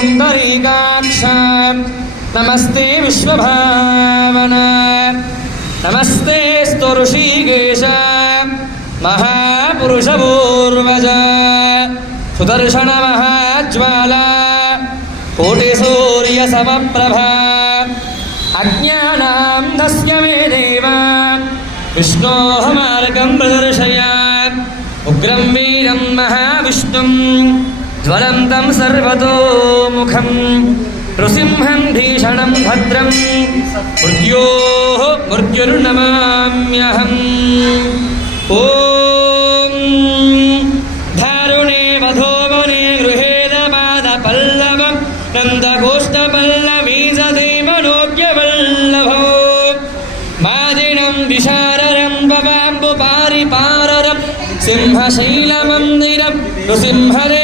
पुंडरीकाक्ष नमस्ते विश्वभावना नमस्ते ऋषिकेश महापुरुषपूर्वज सुदर्शन महाज्वाला कोटिसूर्यसमप्रभा अज्ञानान्धस्य मे देव विष्णोः मार्गं प्रदर्शय उग्रं वीरं महाविष्णुं ज्वलन्तं सर्वतोमुखं नृसिंहं भीषणं भद्रं मृत्युर्नमाम्यहम् ॐ धारुणे वधोवने गृहेदपादपल्लवं नन्दगोष्ठपल्लवीजदेवनोग्यवल्लभो मादिनं विशाररं भवाम्बुपारिपाररं सिंहशैलमन्दिरं नृसिंहदेवं